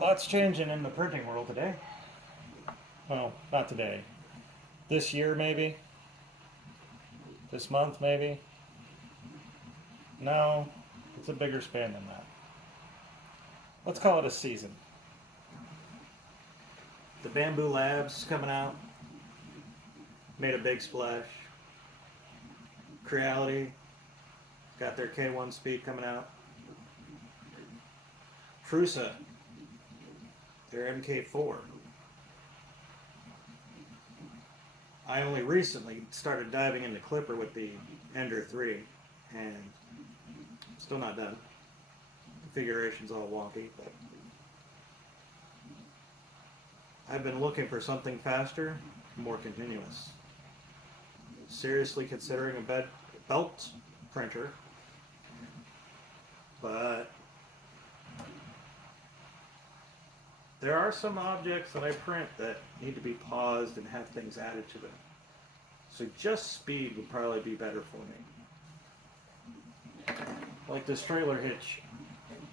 Lots changing in the printing world today. Well, not today. This year, maybe. This month, maybe. No, it's a bigger span than that. Let's call it a season. The Bamboo Labs coming out. Made a big splash. Creality got their K1 speed coming out. Prusa, their MK4. I only recently started diving into Clipper with the Ender 3, and still not done. Configuration's all wonky, but I've been looking for something faster, more continuous. Seriously considering a belt printer, but there are some objects that I print that need to be paused and have things added to them. So just speed would probably be better for me. Like this trailer hitch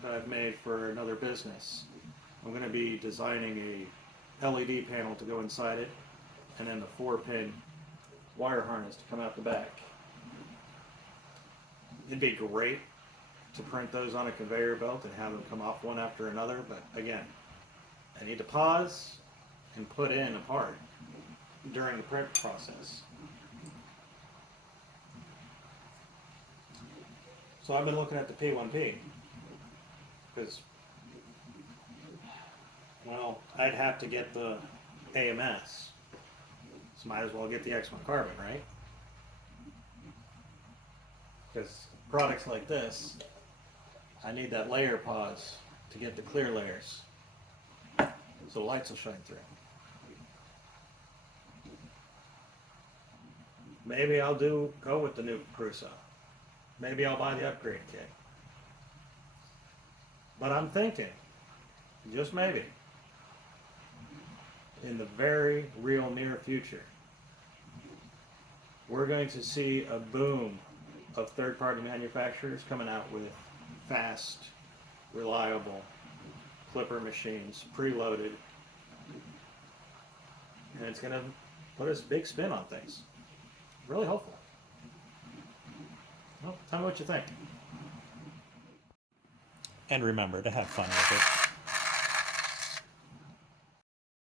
that I've made for another business. I'm going to be designing a LED panel to go inside it, and then the 4-pin wire harness to come out the back. It'd be great to print those on a conveyor belt and have them come off one after another, but again, I need to pause and put in a part during the print process. So I've been looking at the P1P because, well, I'd have to get the AMS. So might as well get the X1 Carbon, right? Because products like this, I need that layer pause to get the clear layers so lights will shine through. Maybe I'll go with the new Prusa. Maybe I'll buy the upgrade kit. But I'm thinking, just maybe, in the very real near future, we're going to see a boom of third-party manufacturers coming out with fast, reliable Clipper machines, preloaded, and it's going to put a big spin on things. Really hopeful. Well, tell me what you think. And remember to have fun with it.